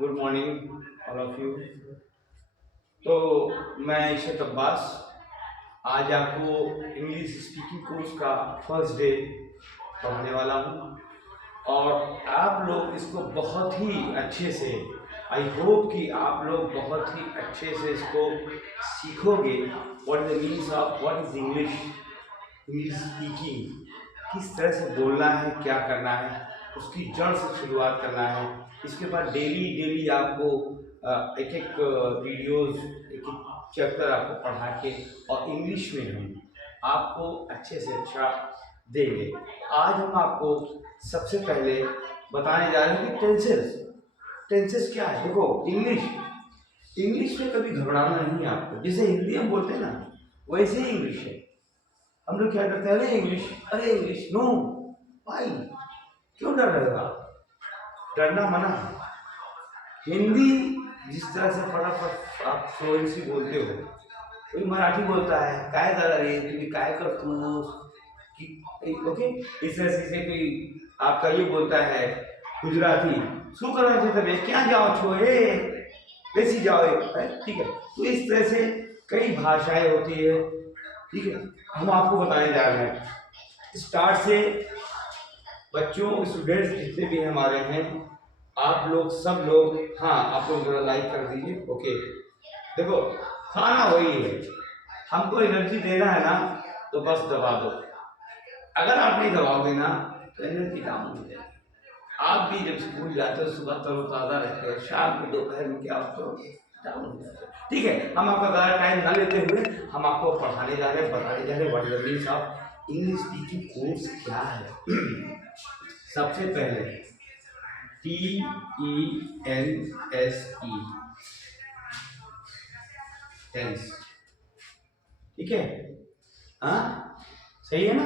Good morning all of you. तो मैं इशत अब्बास आज आपको इंग्लिश स्पीकिंग कोर्स का फर्स्ट डे पढ़ाने वाला हूँ और आप लोग इसको बहुत ही अच्छे से, आई होप कि आप लोग बहुत ही अच्छे से इसको सीखोगे। What is the means of what is English, English speaking, किस तरह से बोलना है, क्या करना है, उसकी जड़ से शुरुआत करना है। इसके बाद डेली डेली आपको एक एक वीडियोस, एक एक चैप्टर आपको पढ़ा के और इंग्लिश में हम आपको अच्छे से अच्छा देंगे। आज हम आपको सबसे पहले बताने जा रहे हैं कि टेंसेस। टेंसेस क्या है? देखो, इंग्लिश में कभी घबराना नहीं है आपको। जैसे हिंदी हम बोलते हैं ना, वैसे ही इंग्लिश है। हम लोग क्या करते हैं, अरे इंग्लिश, अरे इंग्लिश, नो भाई, क्यों डर रहे हो आप? डरना मना है। हिंदी जिस तरह से फटाफट आप फ्लुएंसी बोलते हो, कोई मराठी बोलता है काय जरा रे तुम्ही काय करतोस कि ओके, इस तरह से कोई आपका ये बोलता है गुजराती, शू करना चाहते हैं, क्या जाओ छो हे वैसी जाओ, ठीक है। तो इस तरह से कई भाषाएं होती है, ठीक है। हम आपको बताने जा रहे हैं स्टार्ट से। बच्चों, स्टूडेंट्स जितने भी हमारे हैं, आप लोग सब लोग, हाँ आप लोग जरा लाइक कर दीजिए। ओके, देखो खाना वही है, हमको एनर्जी देना है ना, तो बस दबा दो। अगर आप नहीं दबाओगे ना तो एनर्जी डाउन हो जाएगी। आप भी जब स्कूल जाते हो सुबह तरोताज़ा रहते हैं, शाम को दोपहर में क्या होते हो, डाउन हो जाते हो। ठीक है, हम आपका ज़्यादा टाइम ना लेते हुए हम आपको पढ़ाने जा रहे हैं, बताने जा रहे हैं what is the meaning of English speaking course क्या है। सबसे पहले TENSE, टेंस, ठीक है। हाँ सही है ना?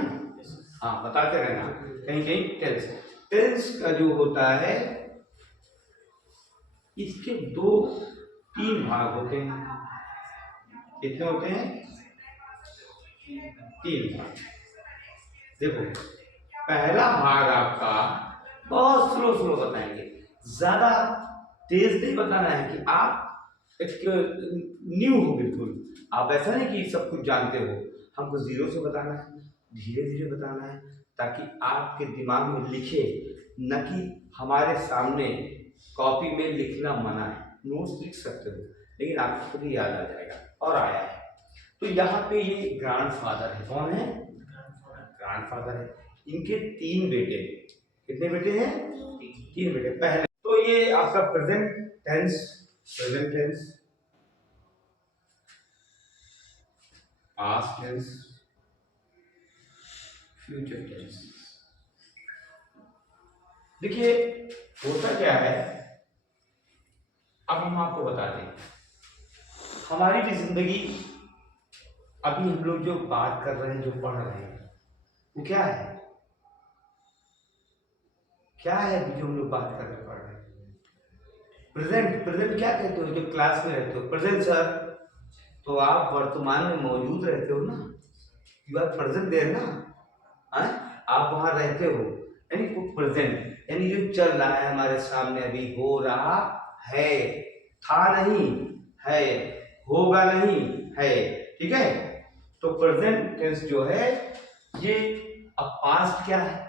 हाँ बताते रहना, कहीं कहीं टेंस। टेंस का जो होता है, इसके दो तीन भाग होते हैं। कितने होते हैं? तीन भाग। देखो, पहला भाग आपका बहुत स्लो स्लो बताएंगे, ज्यादा तेज नहीं बताना है कि आप एक न्यू हो बिल्कुल। आप ऐसा नहीं कि सब कुछ जानते हो, हमको जीरो से बताना है, धीरे धीरे बताना है, ताकि आपके दिमाग में लिखे, न कि हमारे सामने कॉपी में लिखना मना है। नोट्स लिख सकते हो लेकिन आपको खुद ही याद आ जाएगा, और आया है। तो यहाँ पे ये ग्रैंडफादर है। कौन है? ग्रैंडफादर है। इनके तीन बेटे। कितने बेटे हैं? तीन बेटे। पहले तो ये आपका present tense, present tense, past tense, future tense. देखिए होता क्या है, अब हम आपको बताते हैं। हमारी भी जिंदगी, अभी हम लोग जो बात कर रहे हैं, जो पढ़ रहे हैं, वो क्या है? क्या है अभी जो हम लोग बात कर रहे हैं, पढ़ रहे हैं? प्रेजेंट। प्रेजेंट क्या कहते हो? जो क्लास में रहते हो, प्रेजेंट सर, तो आप वर्तमान में मौजूद रहते हो ना, यू आर प्रेजेंट देयर ना, आप वहां रहते हो, यानी प्रेजेंट, यानी जो चल रहा है हमारे सामने, अभी हो रहा है, था नहीं है, होगा नहीं है, ठीक है। तो प्रेजेंट टेंस जो है ये, अब पास्ट क्या है?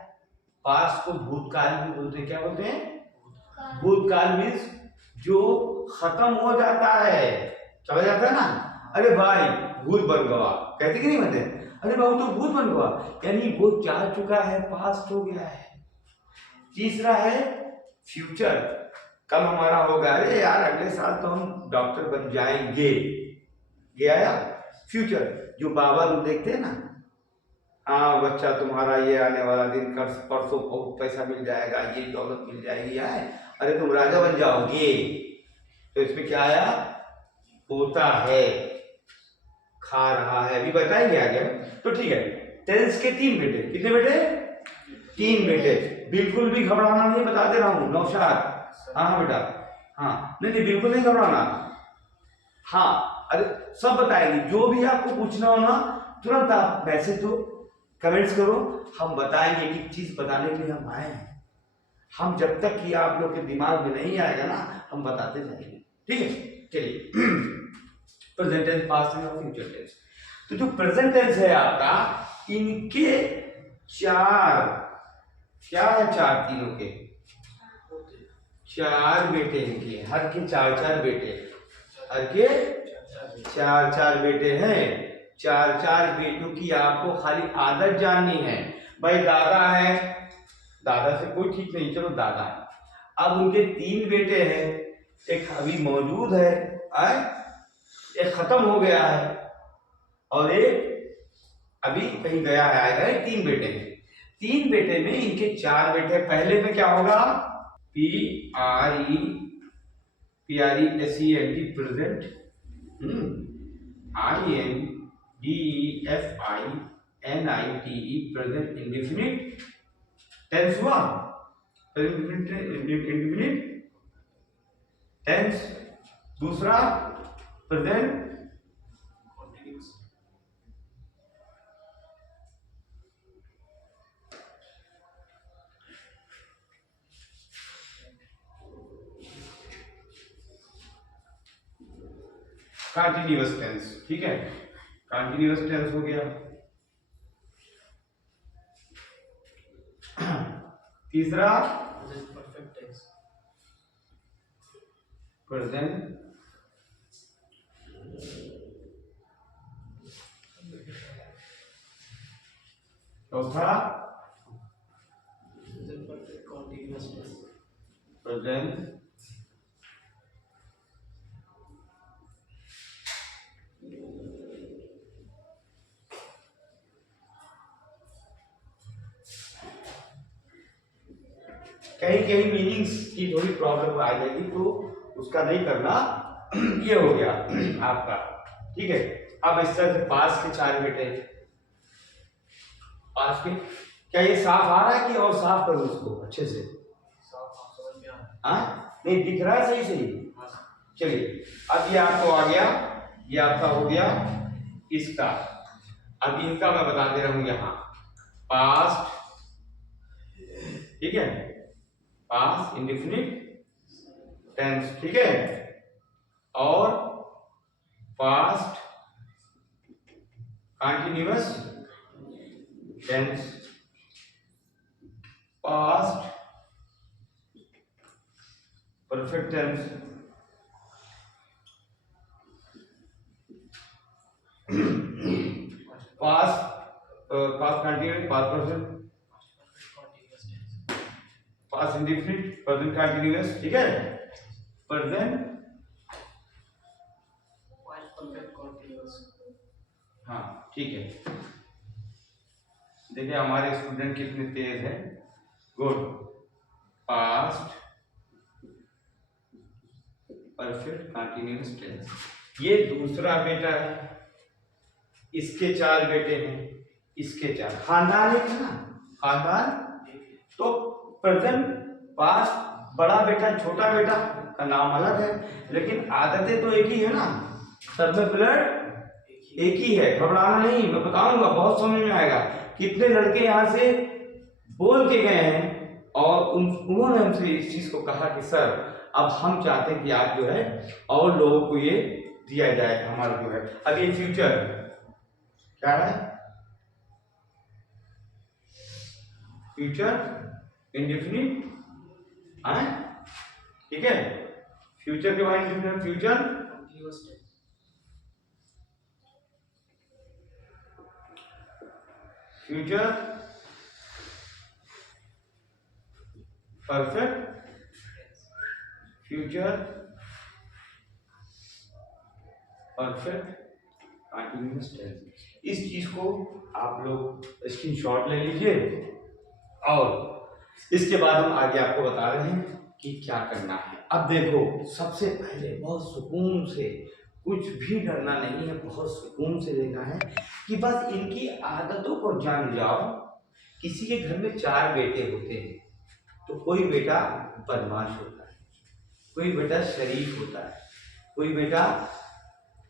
पास्ट को भूतकाल भी बोलते हैं। क्या बोलते हैं? भूतकाल मीन्स जो खत्म हो जाता है, चला जाता है ना। अरे भाई भूत बन गया, कहते कि नहीं कहते? अरे बाबू तो भूत बन गया, यानी वो जा चुका है, पास्ट हो गया है। तीसरा है फ्यूचर, कल हमारा होगा, अरे यार अगले साल तो हम डॉक्टर बन जाएंगे, गया या फ्यूचर। जो बाबा लोग देखते हैं ना, हाँ बच्चा तुम्हारा ये आने वाला दिन, कल परसों बहुत पैसा मिल जाएगा, ये दौलत मिल जाएगी, आए अरे तुम राजा बन जाओगे। तो इसमें क्या आया? होता है, खा रहा है, अभी बताएंगे आगे। तो ठीक है, टेंस के तीन बेटे। कितने बेटे? तीन बेटे। बिल्कुल भी घबराना नहीं, बता दे रहा हूं नौशाद। हाँ हाँ बेटा, हाँ नहीं नहीं बिल्कुल नहीं घबराना। हाँ अरे सब बताएंगे, जो भी आपको पूछना हो ना तुरंत आप मैसेज दो, कमेंट्स करो, हम बताएंगे। एक चीज बताने के लिए हम आए हैं, हम जब तक कि आप लोग के दिमाग में नहीं आएगा ना हम बताते जाएंगे, ठीक है। चलिए प्रेजेंट टेंस, पास्ट टेंस और फ्यूचर टेंस। तो जो प्रेजेंट टेंस है आपका, इनके चार, क्या है चार, तीनों के चार बेटे इनके, हर के चार चार बेटे, हर के चार चार बेटे हैं। चार चार बेटों की आपको खाली आदत जाननी है। भाई दादा है, दादा से कोई ठीक नहीं, चलो दादा है। अब उनके तीन बेटे हैं, एक अभी मौजूद है, एक खत्म हो गया है और एक अभी कहीं गया है, आएगा। तीन बेटे हैं, तीन बेटे में इनके चार बेटे। पहले में क्या होगा, PRESENT present, INDEFINITE present indefinite tense हुआ, प्रेजेंट इंडेफिनिट टेंस। दूसरा प्रेजेंट कंटिन्यूअस टेंस, ठीक है, कंटिन्यूअस टेंस हो गया। तीसरा परफेक्ट टेंस, प्रेजेंट चौथा परफेक्ट कॉन्टिन्यूअस टेंस, प्रेजेंट कहीं कहीं मीनिंग्स की थोड़ी प्रॉब्लम आ जाएगी तो उसका नहीं करना। ये हो गया आपका, ठीक है। अब इस तरह से पास के चार बेटे, पास के, क्या ये साफ आ रहा है कि और साफ करूं इसको अच्छे से? नहीं दिख रहा है सही सही? चलिए अब ये आपको आ गया, ये आपका हो गया इसका। अब इनका मैं बता दे रहा हूं यहाँ, पास्ट, ठीक है, पास्ट इंडेफिनिट टेंस, ठीक है, और past continuous tense, past perfect tense, past continuous, past perfect, past indefinite, present continuous, ठीक है, प्रेजेंट परफेक्ट कंटिन्यूअस। हाँ ठीक है, देखिए हमारे स्टूडेंट कितने तेज हैं, good. Past perfect continuous tense, ये दूसरा बेटा है, इसके चार बेटे हैं, इसके चार, खानदान एक है ना, खानदान। तो प्रेजेंट पास्ट बड़ा बेटा छोटा बेटा का नाम अलग है, लेकिन आदतें तो एक ही है ना, सब में ब्लड एक ही है। घबराना नहीं, मैं बताऊंगा बहुत समझ में आएगा। कितने लड़के यहाँ से बोल के गए हैं और उन्होंने हमसे इस चीज को कहा कि सर अब हम चाहते हैं कि आप जो है और लोगों को ये दिया जाए हमारा जो है। अब ये फ्यूचर क्या है, फ्यूचर इंडेफिनिट, ठीक है, फ्यूचर के बाद indefinite, future future perfect, future perfect continuous tense. इस चीज को आप लोग स्क्रीनशॉट ले लीजिए और इसके बाद हम आगे आपको बता रहे हैं कि क्या करना है। अब देखो सबसे पहले बहुत सुकून से, कुछ भी डरना नहीं है, बहुत सुकून से लेना है कि बस इनकी आदतों को जान जाओ। किसी के घर में चार बेटे होते हैं तो कोई बेटा बदमाश होता है, कोई बेटा शरीफ होता है, कोई बेटा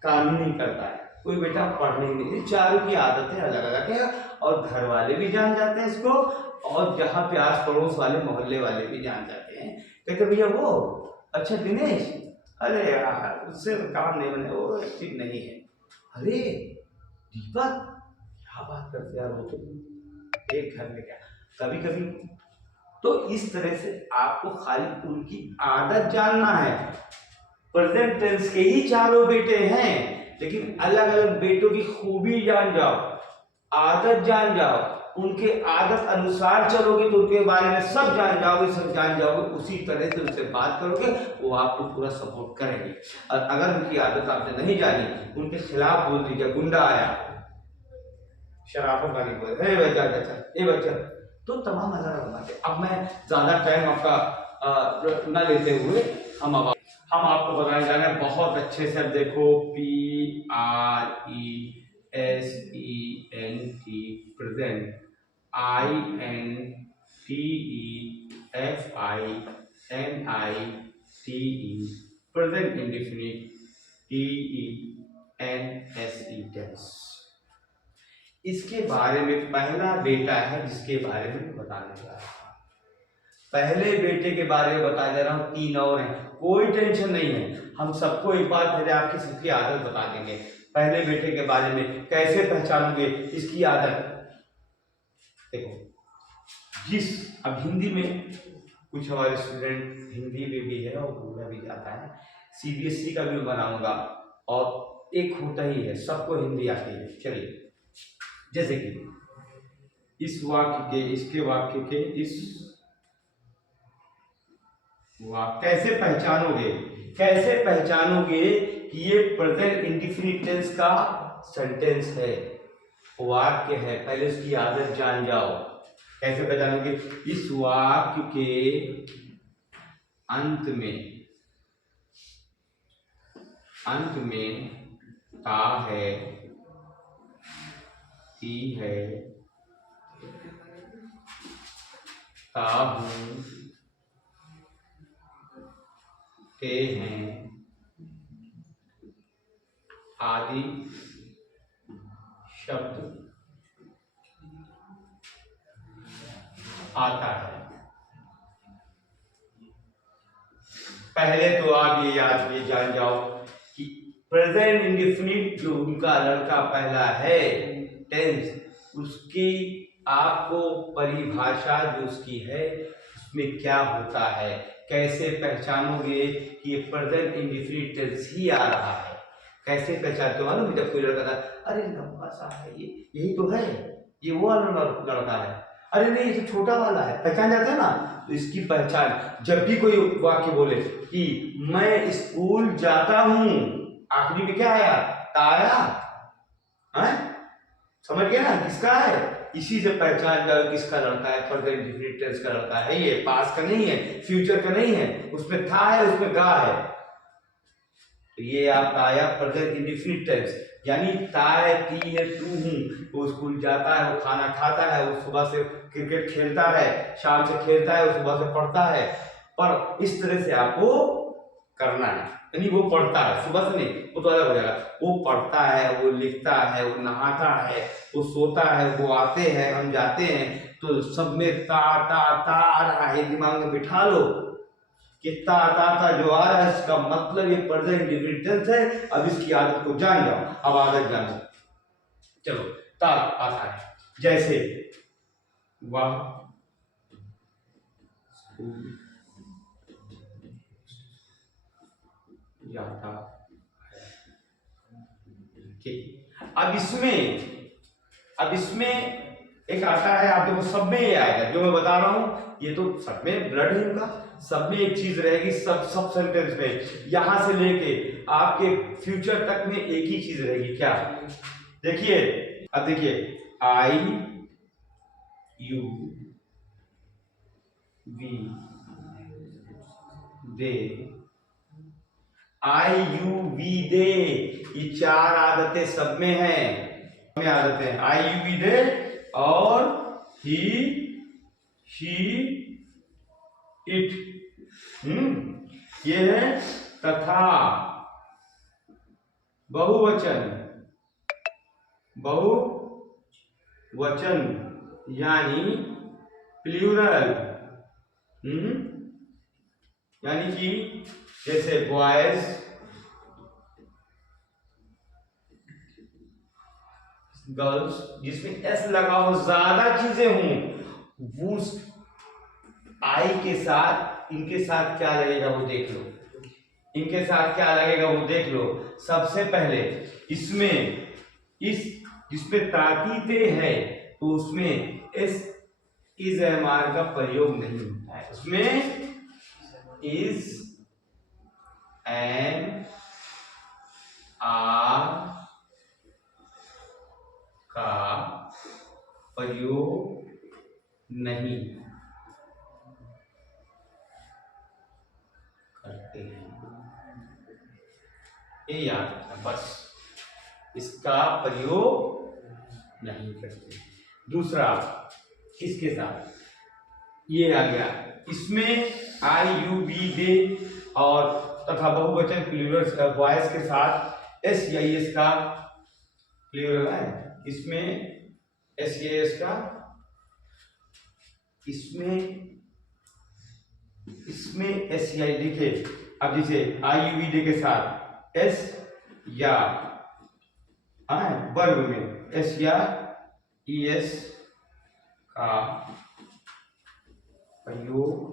काम नहीं करता है, कोई बेटा पढ़ने नहीं, ये चारों की आदतें अलग अलग है और घर वाले भी जान जाते हैं इसको, और जहाँ पे आस पड़ोस वाले मोहल्ले वाले भी जान जाते हैं। कहते भैया वो अच्छा दिनेश, अरे यार उससे काम नहीं बने, वो ठीक नहीं है। अरे दीपक क्या बात करते यार, वो तो एक घर में क्या, कभी कभी तो इस तरह से आपको खाली उनकी आदत जानना है। प्रेजेंट टेंस के ही चारों बेटे हैं, लेकिन अलग अलग बेटों की खूबी जान जाओ, आदत जान जाओ, उनके आदत अनुसार चलोगे तो उनके बारे में सब जान जाओगे, सब जान जाओगे, उसी तरह से उनसे बात करोगे, वो आपको पूरा सपोर्ट करेंगे। और अगर उनकी आदत आपने नहीं जानी, उनके खिलाफ बोल दीजिए, गुंडा आया शराफत वाली बोले, हे बच्चा बच्चा, ए बच्चा, तो तमाम अलग अलग बातें। अब मैं ज्यादा टाइम आपका न लेते हुए हम आपको बताने जा रहे हैं बहुत अच्छे से। अब देखो PRESENT, present, INTEFINITE, present indefinite, TENSE, tense. इसके बारे में पहला बेटा है जिसके बारे में बताने जा रहा हूं। पहले बेटे के बारे में बता दे रहा हूँ, 3 और हैं, कोई टेंशन नहीं है, हम सबको एक बार पहले आपकी सबकी आदत बता देंगे। पहले बेटे के बारे में कैसे पहचानोगे इसकी आदत, देखो अब हिंदी में कुछ हमारे स्टूडेंट हिंदी में भी है और बोला भी जाता है, CBSE का भी बनाऊंगा, और एक होता ही है सबको हिंदी आती है। चलिए, जैसे कि इस वाक्य के, इसके वाक्य के, इस कैसे पहचानोगे कि ये प्रेजेंट इंडेफिनिट टेंस का सेंटेंस है, वाक्य है, पहले उसकी आदत जान जाओ। कैसे पहचानोगे, इस वाक्य के अंत में का है, की है, का हूं, ते हैं आदि शब्द आता है। पहले तो आप ये जान जाओ कि प्रेजेंट इंडेफिनिट जो उनका लड़का पहला है टेंस, उसकी आपको परिभाषा जो उसकी है उसमें क्या होता है, कैसे पहचानोगे कि ये प्रेजेंट इंडेफिनिट टेंस ही आ रहा है। कैसे पहचानते हो, मालूम जब कोई लड़का था, अरे लंबा सा है ये, यही तो है, ये वो वाला लड़का है, अरे नहीं ये तो छोटा वाला है, पहचान जाता है ना। तो इसकी पहचान, जब भी कोई वाक्य बोले कि मैं स्कूल जाता हूं, आखिरी में क्या आया, ताया है, समझ गया ना किसका है, इसी से पहचान जाओ किसका लड़का है, प्रेजेंट इंडेफिनिट टेंस का लड़का है, ये पास्ट का नहीं है, फ्यूचर का नहीं है, उसमें था है, उसमें गा है। तो ये आपका आया प्रेजेंट इंडेफिनिट टेंस, यानी ताय ती है तू हूं, वो स्कूल जाता है, वो खाना खाता है, वो सुबह से क्रिकेट खेलता है, शाम से खेलता है, वो सुबह से पढ़ता है। पर इस तरह से आपको करना है, यानी वो पढ़ता है, सुबह से नहीं, वो तो अलग हो जाएगा, वो पढ़ता है, वो लिखता है, वो नहाता है, वो सोता है, वो आते हैं, हम जाते हैं, तो सब में ता ता ता आ रहा है, दिमाग में बिठा लो कि ता ता ता जो आ रहा है इसका मतलब ये प्रेजेंट इंडेफिनिट टेंस है। अब इसकी आदत को जान जाओ, अब आदत जान जाओ। चलो ता आता है, जैसे वह स्कूल जाता है, ठीक। अब इसमें एक आता है, आप देखो सब में ये आएगा जो मैं बता रहा हूं, ये तो सब में ब्लड है इनका, सब में एक चीज रहेगी, सब सेंटेंस में, यहां से लेके आपके फ्यूचर तक में एक ही चीज रहेगी, क्या, देखिए, अब देखिए, I you we they, I you we they, ये 4 आदतें सब में हैं, में आदतें हैं, आई यू वी दे, और ही शी इट, ये है तथा, बहुवचन, बहुवचन यानी प्लूरल। यानी कि जैसे बॉयज, गर्ल्स, जिसमें एस लगा हो, ज्यादा चीजें हों, वो आई के साथ इनके साथ क्या लगेगा वो देख लो। इनके साथ क्या लगेगा वो देख लो। सबसे पहले इसमें जिसमें ताकीते है तो उसमें एस इज एम आर का प्रयोग नहीं होता है। उसमें इज एम आर का प्रयोग नहीं करते हैं। ये याद रखना बस, इसका प्रयोग नहीं करते। दूसरा इसके साथ ये आ गया, इसमें आई यू बी दे और तथा बहुवचन प्लूरल बॉयज के साथ एस या एस का प्लूरल है। इसमें एस या एस का, इसमें एस या लिखे। अब जैसे आई यू बी दे के साथ एस या वर्ग में एस या ई एस का प्रयोग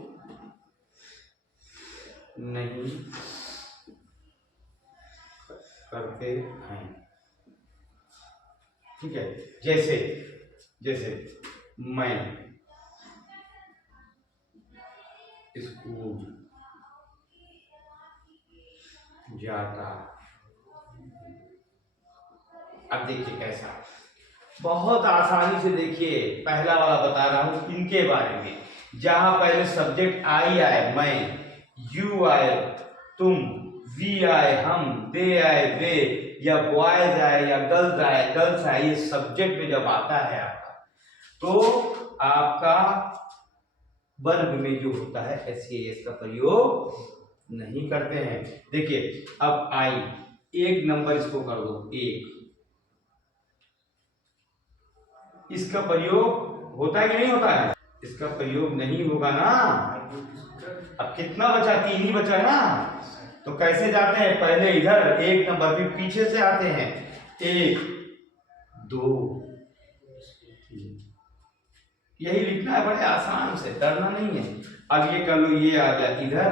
नहीं करते हैं। ठीक है, जैसे मैं स्कूल जाता। अब देखिए कैसा, बहुत आसानी से देखिए, पहला वाला बता रहा हूं इनके बारे में। जहां पहले सब्जेक्ट आई आए मैं, यू आए तुम, वी आए हम, दे आए वे, या बॉयज आए या गर्ल्स आए, ये सब्जेक्ट में जब आता है आपका, तो आपका वर्ग में जो होता है एस का प्रयोग नहीं करते हैं। देखिए अब आई, एक नंबर इसको कर दो एक, इसका प्रयोग होता है कि नहीं होता है? इसका प्रयोग नहीं होगा ना। अब कितना बचा, 3 ही बचा ना। तो कैसे जाते हैं, पहले इधर एक नंबर, फिर पीछे से आते हैं 1 2 3। यही लिखना है, बड़े आसान से, डरना नहीं है। अब ये कर लो, ये आ गया इधर,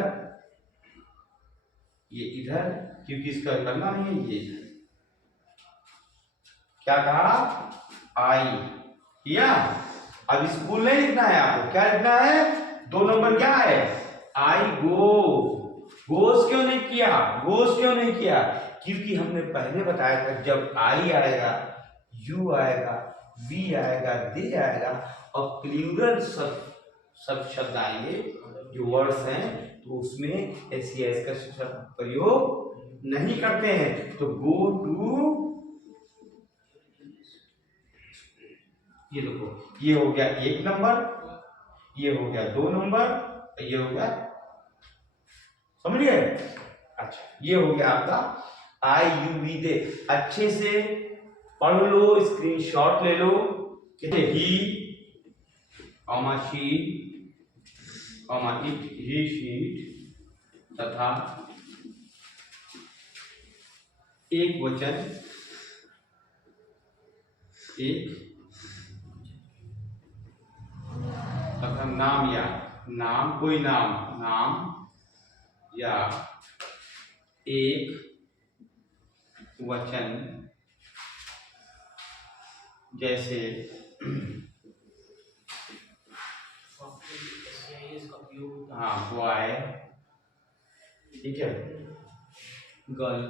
ये इधर, क्योंकि इसका करना नहीं है। ये क्या कहा, आई किया। अब स्कूल नहीं लिखना है आपको, क्या लिखना है, 2 नंबर क्या है, आई गो। गोस क्यों नहीं किया, क्योंकि हमने पहले बताया था जब आई आएगा, यू आएगा, वी आएगा, दे आएगा और प्लूरल सब शब्द आएंगे जो वर्ड्स हैं, तो उसमें एस का प्रयोग नहीं करते हैं। तो गो टू, ये देखो, ये हो गया 1 नंबर, ये हो गया 2 नंबर, ये हो गया, समझ गए। अच्छा, ये हो गया आपका आई यू वी दे। अच्छे से पढ़ लो, स्क्रीनशॉट ले लो। He comma she comma it, he she it तथा एक वचन, एक तथा नाम या नाम, कोई नाम या एक वचन, जैसे हाँ बॉय, ठीक है, गर्ल,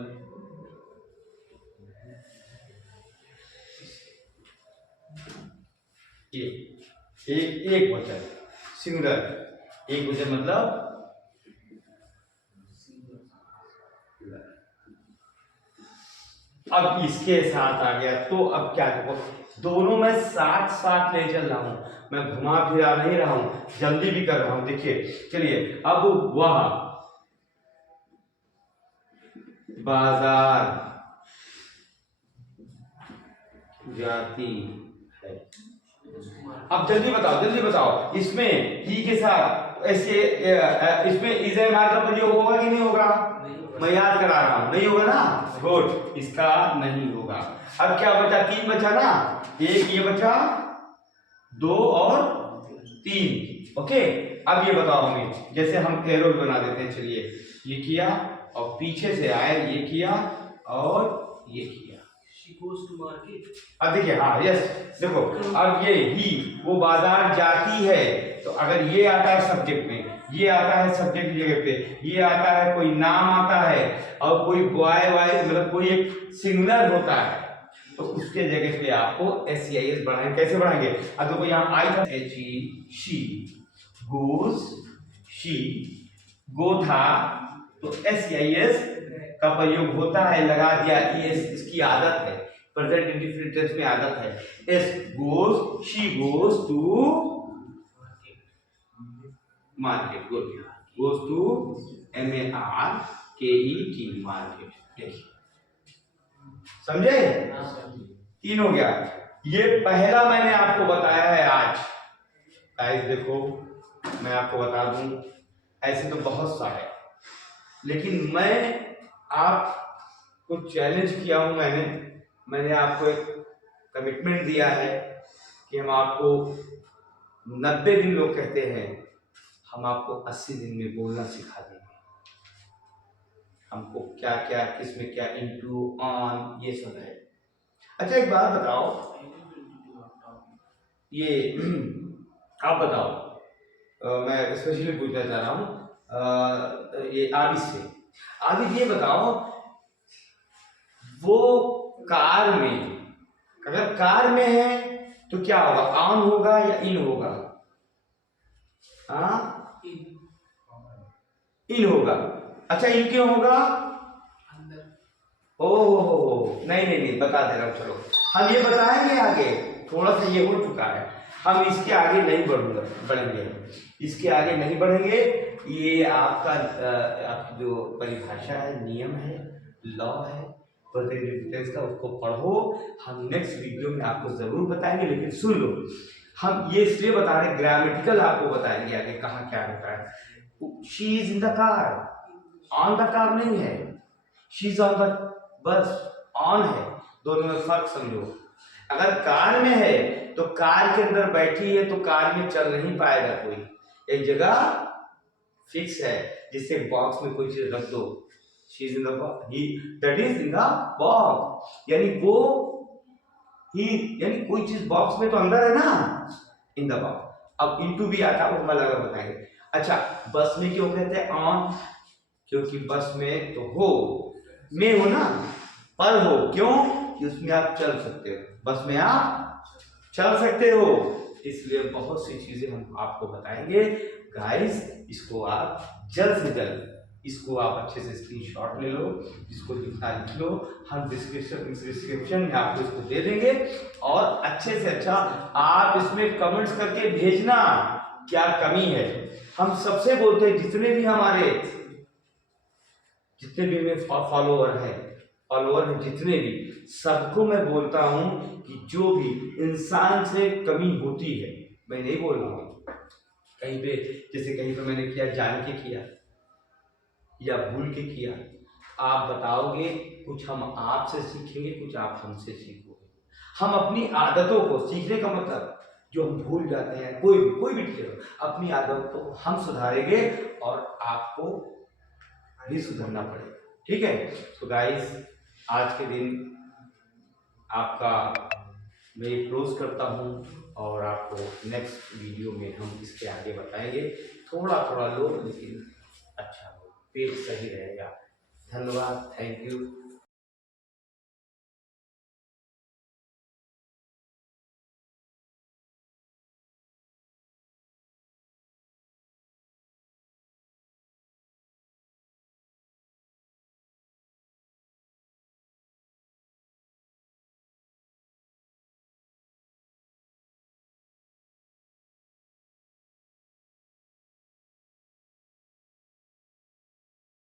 एक वचन सिंगुलर, एक वचन मतलब अब इसके साथ आ गया। तो अब क्या देखो, दोनों में साथ साथ ले चल रहा हूं, मैं घुमा फिरा नहीं रहा हूं, जल्दी भी कर रहा हूं। देखिए चलिए, अब वह बाजार जाती है। अब जल्दी बताओ इसमें ही के साथ ऐसे इसमें इज एम आर का प्रयोग होगा कि नहीं होगा? मैं याद करा रहा हूं, नहीं होगा ना? गुड, इसका नहीं होगा। अब क्या बचा? 3 बचा ना, एक ये बचा, 2 और 3। ओके, अब ये बताओ हमें, जैसे हम एरो बना देते हैं। चलिए, ये किया और पीछे से आए, ये किया और ये किया। अब देखिए, हाँ यस, देखो अब ये ही वो बाजार जाती है, तो अगर ये आता है सब्जेक्ट में, ये आता है सब्जेक्ट की जगह पे, ये आता है कोई नाम आता है और कोई बॉय वाय मतलब कोई एक सिंगुलर होता है, तो उसके जगह पे आपको SEIS बढ़ाएंगे। कैसे बढ़ाएंगे? अब देखो यहाँ आई था, शी, गोज, शी, गो था, तो SEIS का प्रयोग होता है, लगा दिया। ES इसकी आदत है, प्रेजेंट इंडेफिनिट टेंस में आदत है। S goes, she goes to market, good, goes to MARKET market. देखिए, समझे? 3 हो गया। ये पहला मैंने आपको बताया है आज। गाइस देखो, मैं आपको बता दूं, ऐसे तो बहुत सारे, लेकिन मैं आपको चैलेंज किया हूं। मैंने आपको एक कमिटमेंट दिया है कि हम आपको 90 दिन, लोग कहते हैं, हम आपको 80 दिन में बोलना सिखा देंगे। हमको क्या क्या, किसमें क्या, इनटू, ऑन, ये सब है। अच्छा एक बात बताओ, ये आप बताओ, मैं स्पेशली पूछना चाह रहा हूँ ये आबिद से। आबिद ये बताओ, वो कार में, अगर कार में है तो क्या होगा? ऑन होगा या इन होगा? हाँ, इन होगा। अच्छा, इन क्यों होगा? ओह नहीं, बता दे रहा हूँ। चलो हम ये बताएंगे आगे, थोड़ा सा ये हो चुका है, हम इसके आगे नहीं बढ़ेंगे, इसके आगे नहीं बढ़ेंगे। ये आपका आपकी जो परिभाषा है, नियम है, लॉ है प्रेजेंट का, उसको पढ़ो। हम नेक्स्ट वीडियो में आपको जरूर बताएंगे, लेकिन सुन लो, हम ये इसलिए बता रहे, ग्रामेटिकल आपको बताएंगे आगे कहाँ क्या होता है। She is in the car, on the car नहीं है, she is on the bus, on है, दोनों में फर्क समझो। अगर कार में है तो कार के अंदर बैठी है, तो कार में चल नहीं पाएगा कोई, एक जगह फिक्स है, जिससे बॉक्स में कोई चीज रख दो। She is in the box, he that is in the box, यानी वो ही, यानी कोई चीज बॉक्स में तो अंदर है ना, इन द बॉक्स। अब इनटू भी आता है, वो हम अलग बताएंगे। अच्छा, बस में क्यों कहते हैं ऑन? क्योंकि बस में तो हो, में हो ना, पर हो, क्यों? कि उसमें आप चल सकते हो, बस में आप चल सकते हो, इसलिए बहुत सी चीजें हम आपको बताएंगे। गाइस, इसको आप जल्द से जल्द, इसको आप अच्छे से स्क्रीनशॉट ले लो, इसको लिखना लिख लो, हम डिस्क्रिप्शन में आपको इसको दे देंगे, और अच्छे से अच्छा आप इसमें कमेंट्स करके भेजना क्या कमी है। हम सबसे बोलते हैं, जितने भी मेरे फॉलोअर हैं, जितने भी, सबको मैं बोलता हूं कि जो भी इंसान से कमी होती है, मैं नहीं बोल रहा हूं कहीं पे, जैसे कहीं पे मैंने किया जान के किया या भूल के किया, आप बताओगे, कुछ हम आपसे सीखेंगे, कुछ आप हमसे सीखोगे। हम अपनी आदतों को, सीखने का मतलब जो हम भूल जाते हैं, कोई भी चीज, अपनी आदतों को हम सुधारेंगे और आपको भी सुधरना पड़ेगा। ठीक है? तो गाइस, आज के दिन आपका मैं क्लोज करता हूं, और आपको नेक्स्ट वीडियो में हम इसके आगे बताएंगे। थोड़ा लो, लेकिन अच्छा हो, पेट सही रहेगा। धन्यवाद, थैंक यू।